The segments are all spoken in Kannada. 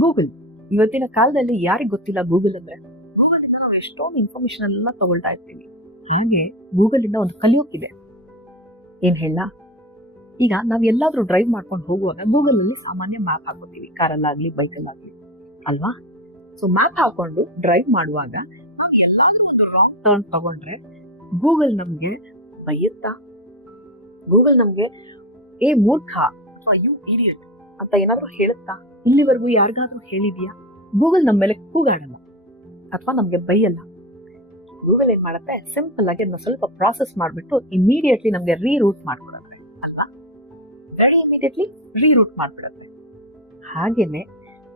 ಗೂಗಲ್. ಇವತ್ತಿನ ಕಾಲದಲ್ಲಿ ಯಾರಿಗ್ ಗೊತ್ತಿಲ್ಲ ಗೂಗಲ್ ಅಂದ್ರೆ? ಗೂಗಲ್ ಇಂದ ನಾವು ಎಷ್ಟೊಂದು ಇನ್ಫಾರ್ಮೇಶನ್ ಎಲ್ಲ ತಗೊಳ್ತಾ ಇರ್ತೀವಿ. ಹಾಗೆ ಗೂಗಲ್ ಇಂದ ಒಂದು ಕಲಿಯೋಕ್ಕಿದೆ. ಏನ್ ಹೇಳ, ಈಗ ನಾವ್ ಎಲ್ಲಾದ್ರೂ ಡ್ರೈವ್ ಮಾಡ್ಕೊಂಡು ಹೋಗುವಾಗ ಗೂಗಲ್ ಅಲ್ಲಿ ಸಾಮಾನ್ಯ ಮ್ಯಾಪ್ ಹಾಕೋತೀವಿ, ಕಾರಲ್ಲಾಗ್ಲಿ ಬೈಕಲ್ಲಾಗ್ಲಿ ಅಲ್ವಾ? ಸೊ ಮ್ಯಾಪ್ ಹಾಕೊಂಡು ಡ್ರೈವ್ ಮಾಡುವಾಗ ಎಲ್ಲಾದ್ರೂ ಒಂದು ರಾಂಗ್ ಟರ್ನ್ ತಗೊಂಡ್ರೆ ಗೂಗಲ್ ನಮ್ಗೆ ಬೈಯುತ್ತಾ? ಗೂಗಲ್ ನಮ್ಗೆ ಏ ಮೂರ್ಖ ಅಥವಾ ಯು ಇಡಿಯಟ್ ಅಂತ ಏನಾದ್ರೂ ಹೇಳುತ್ತಾ? ಇಲ್ಲಿವರೆಗೂ ಯಾರಿಗಾದ್ರೂ ಹೇಳಿದ್ಯಾ? ಗೂಗಲ್ ನಮ್ಮ ಮೇಲೆ ಕೂಗಾಡಲ್ಲ ಅಥವಾ ನಮ್ಗೆ ಬೈಯಲ್ಲ. ಗೂಗಲ್ ಏನ್ ಮಾಡುತ್ತೆ, ಸಿಂಪಲ್ ಆಗಿ ಅದನ್ನ ಸ್ವಲ್ಪ ಪ್ರಾಸೆಸ್ ಮಾಡ್ಬಿಟ್ಟು ಇಮಿಡಿಯೇಟ್ಲಿ ನಮ್ಗೆ ರೀರೂಟ್ ಮಾಡ್ಕೊಡತ್ತೆ ಅಲ್ವಾ? ವೆರಿ ಇಮಿಡಿಯೇಟ್ಲಿ ರೀರೂಟ್ ಮಾಡ್ಬಿಡತ್ತೆ. ಹಾಗೇನೆ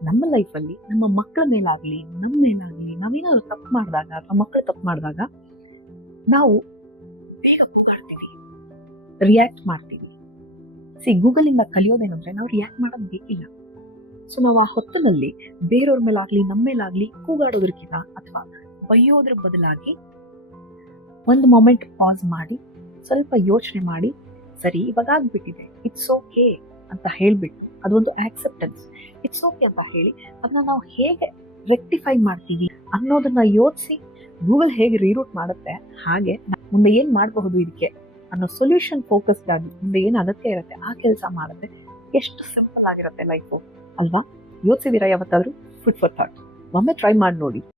ನಮ್ಮ ಲೈಫಲ್ಲಿ ನಮ್ಮ ಮಕ್ಕಳ ಮೇಲಾಗ್ಲಿ ನಮ್ಮ ಮೇಲಾಗ್ಲಿ ನಾವೇನಾದ್ರು ತಪ್ಪು ಮಾಡಿದಾಗ ಅಥವಾ ಮಕ್ಕಳು ತಪ್ಪು ಮಾಡಿದಾಗ ನಾವು ಬೇಗ ಕೂಗಾಡ್ತೀವಿ, ರಿಯಾಕ್ಟ್ ಮಾಡ್ತೀವಿ. ಗೂಗಲ್ ಇಂದ ಕಲಿಯೋದೇನಂದ್ರೆ ನಾವು ರಿಯಾಕ್ಟ್ ಮಾಡೋದು ಬೇಕಿಲ್ಲ. ಸೊ ನಾವು ಆ ಹೊತ್ತಿನಲ್ಲಿ ಬೇರೆಯವ್ರ ಮೇಲಾಗ್ಲಿ ನಮ್ಮ ಮೇಲಾಗ್ಲಿ ಕೂಗಾಡೋದ್ರಕ್ಕಿಂತ ಅಥವಾ ಬೈಯೋದ್ರ ಬದಲಾಗಿ ಒಂದು ಮೊಮೆಂಟ್ ಪಾಸ್ ಮಾಡಿ ಸ್ವಲ್ಪ ಯೋಚನೆ ಮಾಡಿ, ಸರಿ ಇವಾಗ ಆಗ್ಬಿಟ್ಟಿದೆ, ಇಟ್ಸ್ ಓಕೆ ಅಂತ ಹೇಳ್ಬಿಟ್ಟು ಅದೊಂದು ಆಕ್ಸೆಪ್ಟೆನ್ಸ್, ಇಟ್ಸ್ ಓಕೆ ಅಂತ ಹೇಳಿ ಅದನ್ನ ನಾವು ಹೇಗೆ ರೆಕ್ಟಿಫೈ ಮಾಡ್ತೀವಿ ಅನ್ನೋದನ್ನ ಯೋಚಿಸಿ ಗೂಗಲ್ ಹೇಗೆ ರೀರೂಟ್ ಮಾಡುತ್ತೆ ಹಾಗೆ ಮುಂದೆ ಏನ್ ಮಾಡಬಹುದು ಇದಕ್ಕೆ ಅನ್ನೋ ಸೊಲ್ಯೂಷನ್ ಫೋಕಸ್ಡ್ ಆಗಿ ಮುಂದೆ ಏನ್ ಅಗತ್ಯ ಇರುತ್ತೆ ಆ ಕೆಲಸ ಮಾಡುತ್ತೆ. ಎಷ್ಟು ಸಿಂಪಲ್ ಆಗಿರುತ್ತೆ ಲೈಫು ಅಲ್ವಾ? ಯೋಚಿಸಿದೀರಾ ಯಾವತ್ತಾದ್ರೂ? Food for thought. ಒಮ್ಮೆ ಟ್ರೈ ಮಾಡಿ ನೋಡಿ.